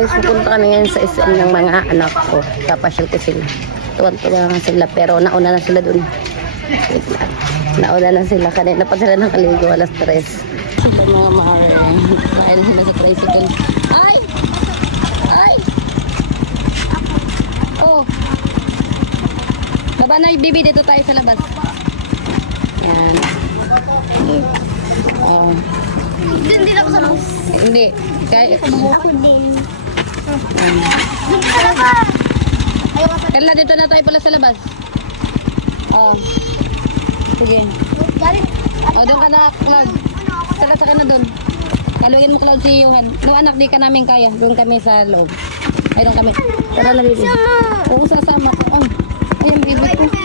guys, pupunta kami ngayon sa SM ng mga anak ko. Papasyal ko sila. Tuwan-tuwa nga sila, pero nauna na sila dun. Wait lang. Nauna na sila. Kanina pa sila nakaligo, alas 3. Sila mga mare. Kain sila sa tricycle. Ay! Ay! Oh! Baba na, baby, dito tayo sa labas. Yan. Oh. Doon din ako sa labas. Hindi. Kaya... Ako din. Doon sa labas. Carla, dito na tayo pala sa labas. Oh. Sige. Galing. Oh, doon ka na, Cloud. Saka ka na doon. Kaluin mo, Cloud, si Johan. No, anak, di ka namin kaya. Doon kami sa loob. Ay, doon kami. Tara na, baby. Oo, sasama ko. Ay, ang baby ko.